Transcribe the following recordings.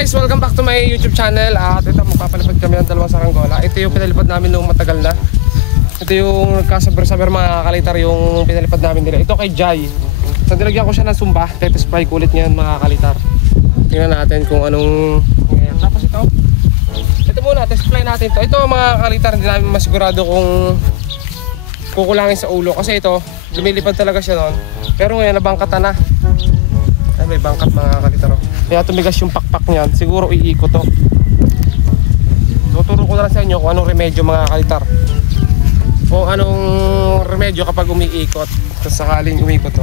guys, welcome back to my YouTube channel. At ito, magpapalipad kami ng dalawang saranggola. Ito yung pinalipad namin noong matagal na. Ito yung nagkasaber-saber mga kalitar, yung pinalipad namin nila. Ito kay Jai. So nilagyan ko siya ng sumba. Test fry kulit ngayon mga kalitar. Tingnan natin kung anong ngayon. Tapos ito muna, test fly natin to. Ito mga kalitar, hindi namin masigurado kung kukulangin sa ulo. Kasi ito, lumilipad talaga siya noon. Pero ngayon nabangkatan na. Ay, may bangkat mga kalitar. Kaya tumigas yung pakpak niyan. Siguro iikot to. Tuturo ko na lang sa inyo kung anong remedyo mga kalitar. O anong remedyo kapag umiikot. Kung sakaling umiikot to.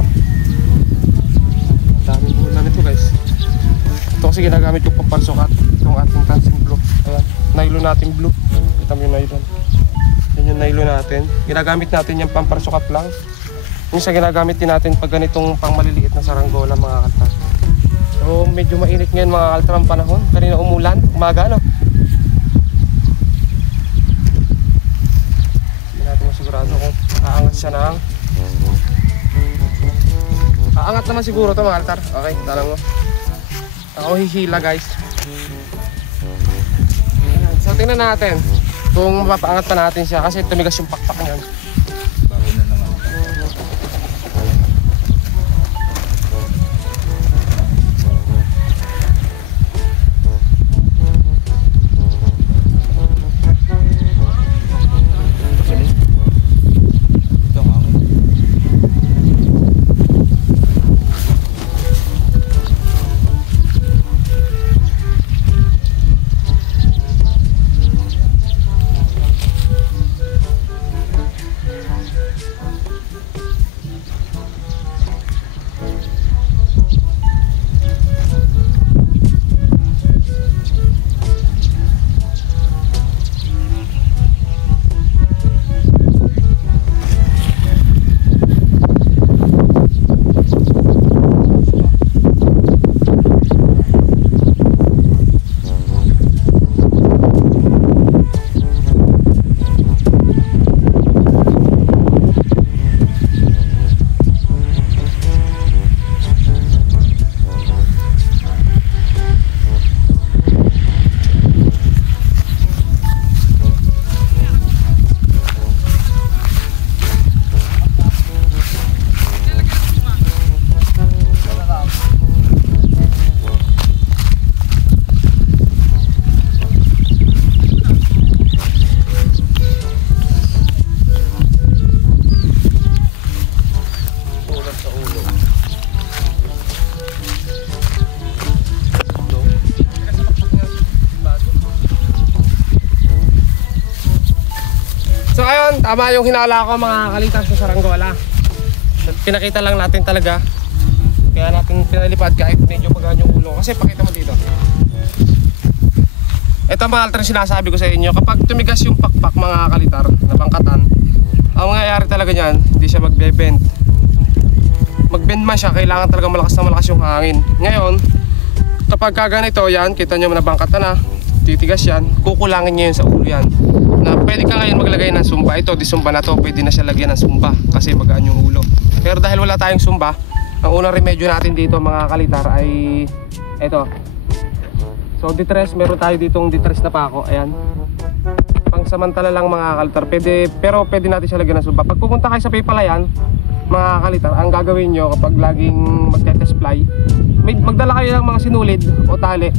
Daming bulan nito guys. Ito kasi ginagamit yung pampalsukat. Itong ating tansin blue. Ayan, nylon natin blue. Ito yung nylon. Yan yung nylon natin. Ginagamit natin yung pampalsukat lang. Yung sa ginagamit din natin pag ganitong pang maliliit na saranggola mga kalitar. So medyo mainit ngayon mga kalitar ang panahon. Kanina umulan, umaga ano. Hindi natin masigurado kung aangat siya ng aangat naman siguro to mga kalitar. Okay, talang mo. Ako hihila guys. So tingnan natin kung mapapaangat pa natin siya kasi tumigas yung pakpak niyan. So ayun, tama yung hinala ko mga kalitar sa saranggola. Pinakita lang natin talaga. Kaya natin pinalipad kahit medyo pagaan yung ulo. Kasi pakita mo dito. Ito mga kalitar sinasabi ko sa inyo. Kapag tumigas yung pakpak mga kalitar na bangkatan, ang mangyayari talaga niyan, hindi siya magbe-bend. Mag-bend man siya, kailangan talaga malakas na malakas yung hangin. Ngayon, kapag kaganito yan, kita nyo na bangkatan na, titigas yan, kukulangin nyo yun sa ulo yan. Na pwede ka ngayon maglagay ng sumba. Ito, di sumba na to, pwede na siya lagyan ng sumba kasi magaan yung ulo. Pero dahil wala tayong sumba, ang unang remedyo natin dito mga kalitar ay ito. So distress, meron tayo ditong distress na pako. Ayan, pangsamantala lang mga kalitar, pero pwede natin siya lagyan ng sumba. Pag pupunta kayo sa Pipalayan mga kalitar, ang gagawin nyo kapag laging mag-test fly, magdala kayo ng mga sinulid o tali,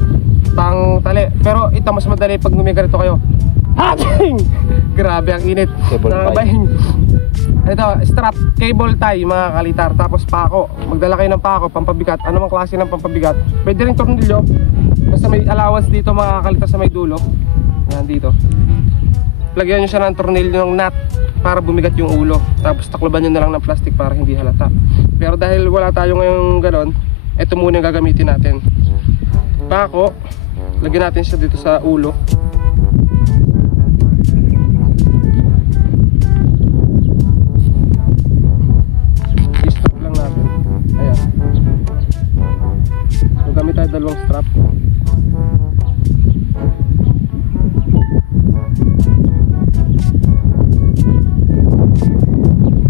pang tali. Pero ito mas madali pag gumiganito kayo. Grabe ang init. Ito, strap, cable tie mga kalitar. Tapos pako, magdala kayo ng pako, pampabigat. Ano mang klase ng pampabigat. Pwede rin tornilyo. Basta may allowance dito mga kalitar sa may dulo. Yan dito. Lagyan nyo siya ng tornilyo ng nut para bumigat yung ulo. Tapos takloban nyo na lang ng plastic para hindi halata. Pero dahil wala tayo ngayong ganon, ito muna yung gagamitin natin. Pako, lagyan natin siya dito sa ulo. Gamit tayo dalawang strap.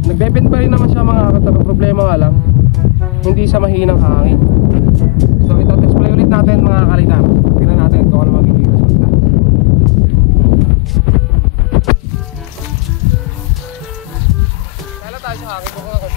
Nagbe-bend pa rin naman siya mga kalitar. Problema nga lang, hindi sa mahinang hangin. So ito, test play ulit. ulit natin mga kalitar. Tingnan natin kung ano magiging resulta. Kailan tayo sa hangin? Bukong ako.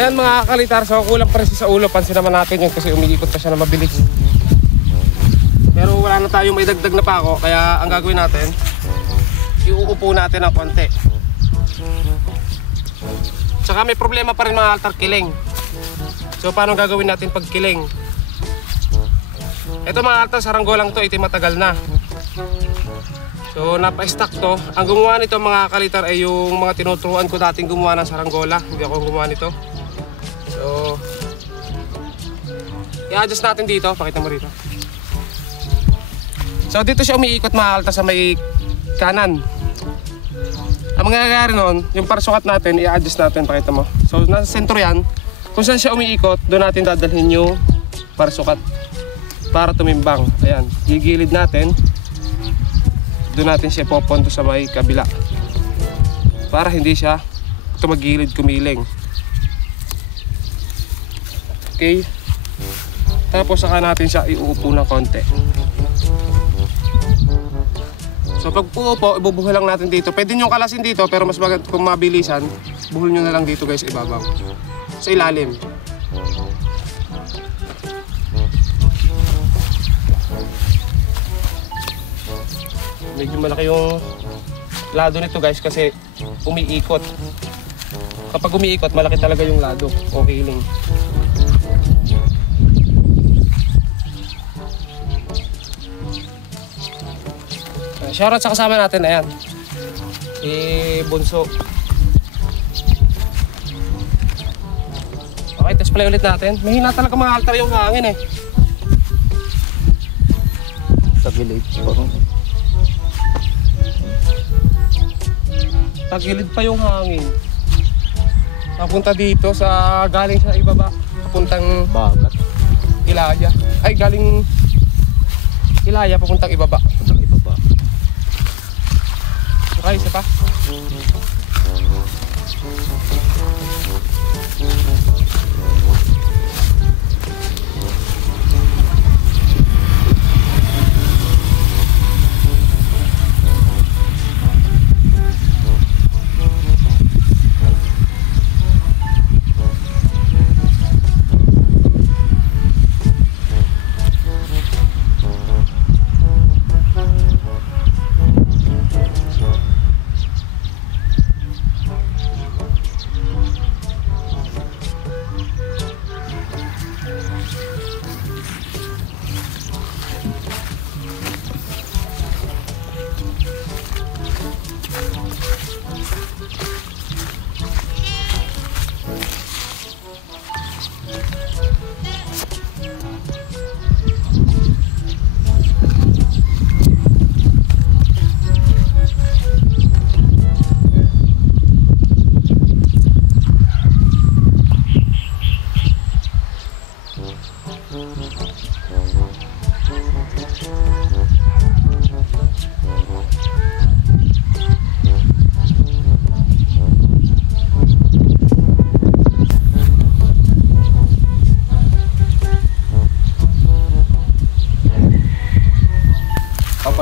Ayan mga kalitar, so kulang pa rin siya sa ulo. Pansin naman natin yun kasi umiikot pa siya na mabilis. Pero wala na tayong may dagdag na pako, kaya ang gagawin natin, iuupo natin ng konti. Tsaka may problema pa rin mga altar, kiling. So paano gagawin natin pag kiling? Ito mga altar, saranggo lang to, ito matagal na. So napa-stack to. Ang gumawa nito mga kalitar ay yung mga tinuturuan ko dating gumawa ng saranggola. Hindi ako gumawa nito. So i-adjust natin dito, pakita mo rito. So dito siya umiikot mga altar sa may kanan. Ang mangyayari nun, yung parasukat natin, i-adjust natin, pakita mo. So nasa sentro yan, kung saan siya umiikot, doon natin dadalhin yung parasukat para tumimbang. Ayan, gigilid natin. Doon natin siya poponto sa may kabila para hindi siya tumagilid kumiling. Okay, tapos saka natin siya iuupo ng konti. So pag uupo, ibubuhol lang natin dito. Pwede nyo kalasin dito, pero mas maganda kung mabilisan, buhol nyo na lang dito guys, ibabaw sa ilalim. Medyo malaki yung lado nito guys kasi umiikot. Kapag umiikot, malaki talaga yung lado o kiling. Shoutout sa kasama natin, ayan, Bunso. Okay, test play ulit natin. Mahina talaga mga altar yung hangin eh. Sa gilid parang tagilid pa yung hangin. Papunta dito sa galing sa ibaba, papuntang bagat. Ilaya. Ay, galing Ilaya papuntang ibaba. Papuntang ibaba. Okay, isa pa.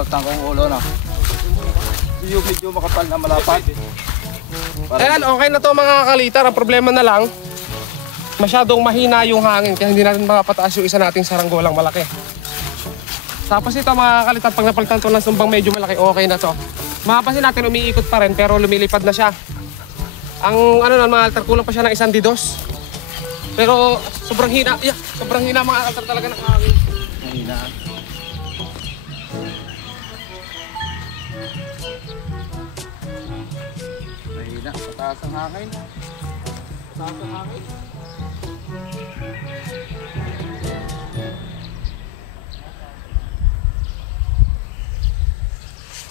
Butang kong ulo na. Yung medyo makapal na malapad. Ayan, okay na to mga kalitar. Ang problema na lang, masyadong mahina yung hangin kaya hindi natin makapataas yung isa nating saranggolang malaki. Tapos ito mga kalitar, pag napalitan to ng sumbang medyo malaki, okay na to. Mapapansin natin umiikot pa rin pero lumilipad na siya. Ang ano na mga kalitar, kulang pa siya ng isang didos. Pero sobrang hina, sobrang hina mga kalitar talaga ng hangin. Mahina. Mahina. Pataas ang hangin. Pataas ang hangin.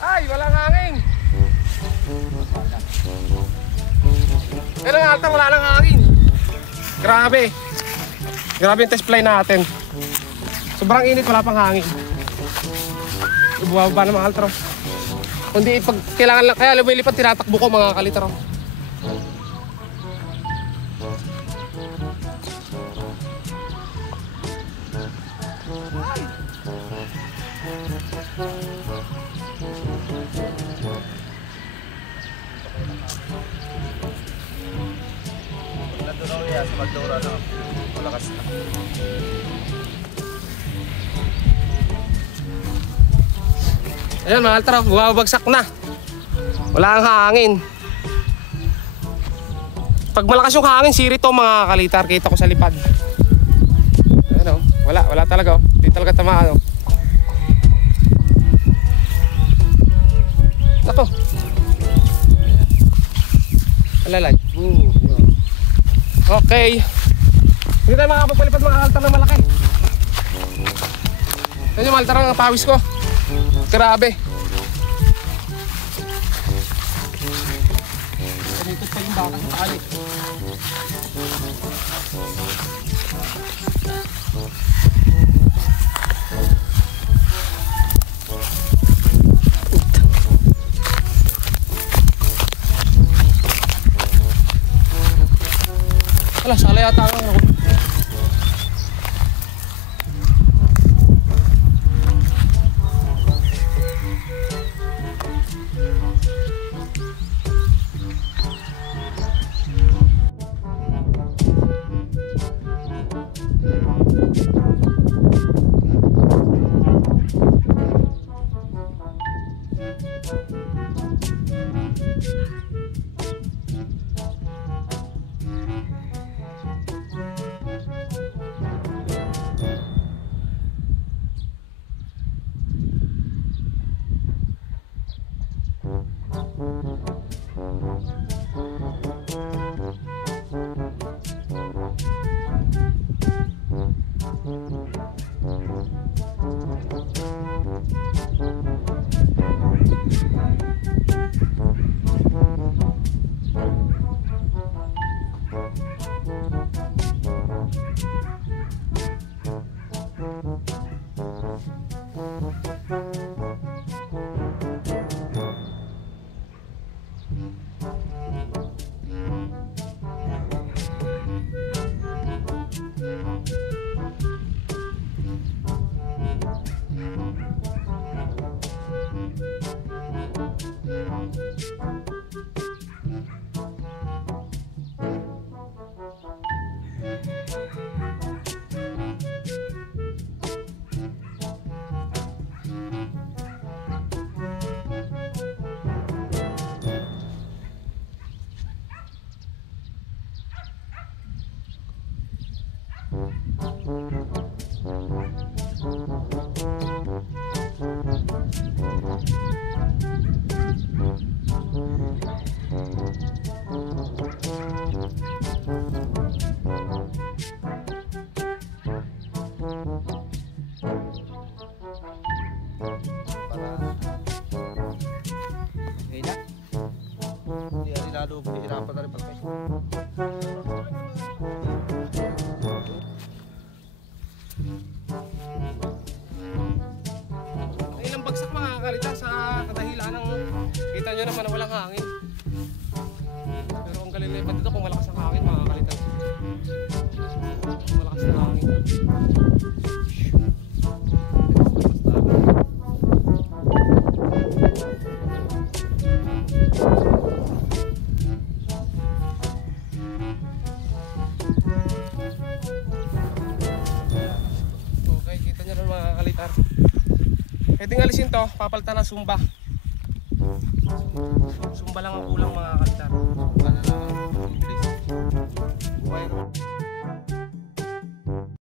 Ay, walang hangin. Kailan nga ata wala lang hangin. Grabe. Grabe yung test fly natin. Sobrang init, wala pang hangin. Ibubaba na mga kalitaro. Kundi pag kailangan lang, kaya lumilipad tinatakbo ko mga kalitaro. Nandun ako yan sa Magdora na. Malakas na. Ayan mga kalitaro, bumabagsak na. Wala ang hangin. Pag malakas yung hangin, siri to mga kalitar. Kita ko sa lipad. Ayan o, wala talaga o. Hindi talaga tamaan o. Ako. Alalay. Okay. Hindi tayo makapagpalipad mga altar na malaki. Yan yung altar ng pawis ko. Grabe. Panitot pa yung baka sa tali. Wala, sala yata ako. lalo pahirapan na rin pag ilang bagsak mga kakalita sa kadahilan ng kita nyo naman na walang hangin. Pero ang galing pa dito kung malakas ang hangin mga kakalita. Malakas na hangin. kalitar. Pwedeng alisin to, papalitan ng sumba. Sumba lang ang kulang mga kalitar. Wala na lang. Bilis. Okay.